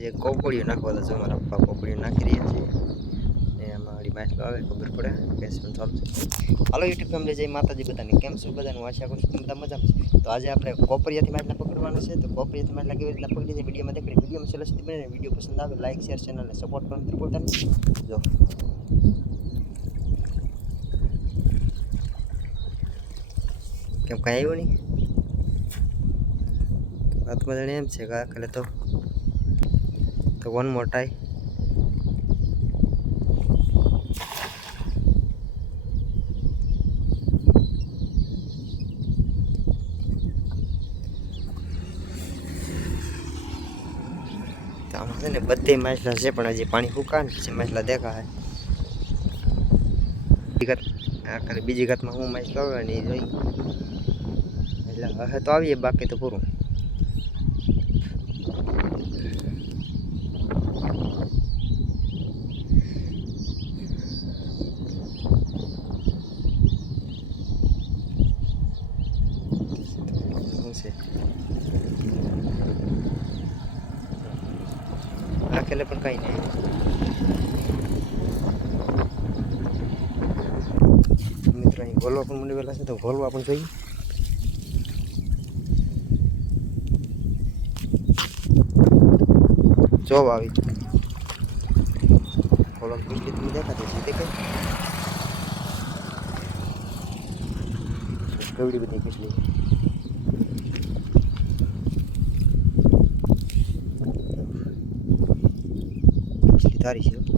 જે કોપડીઓ નાખવા તો અમારા પપ્પા કોપડીઓ નાખી રહ્યા છે ને અમારી માછલો આવે ખબર પડે ગેસ પણ ચાલુ છે. હાલો યુટ્યુબ ફેમિલી જય માતાજી બધાને કેમ છો બધાનું આશા કરું છું બધા મજામાં છે. તો આજે આપણે કોપરિયાથી માછલા પકડવાના છે. તો કોપરિયાથી માછલા કેવી રીતના પકડી છે વિડીયોમાં દેખાડી. વિડીયોમાં છેલ્લે સુધી બને વિડીયો પસંદ આવે લાઈક શેર ચેનલને સપોર્ટ કરવાનું ભૂલતા નહીં. જો કેમ કાંઈ આવ્યું નહીં વાતમાં જાણે એમ છે કે કાલે તો વન મોર ટ્રાય. આમાં છે ને બધી માછલા છે પણ હજી પાણી ફૂકા ને પછી માછલા દેખાય. ખાલી બીજી ઘાતમાં હું માછલા આવે ને એ જોઈ એટલે હવે તો આવીએ બાકી તો પૂરું. નાખેલે પણ કઈ નહીં. મિત્રો અહીં ગોલવા પણ મંડી વેલા છે તો ગોલવા પણ જોઈએ. જોબ આવી ગોલવા પીછલી તમે દેખાતી છે દેખાય કેવડી બધી પીછલી તારી છે.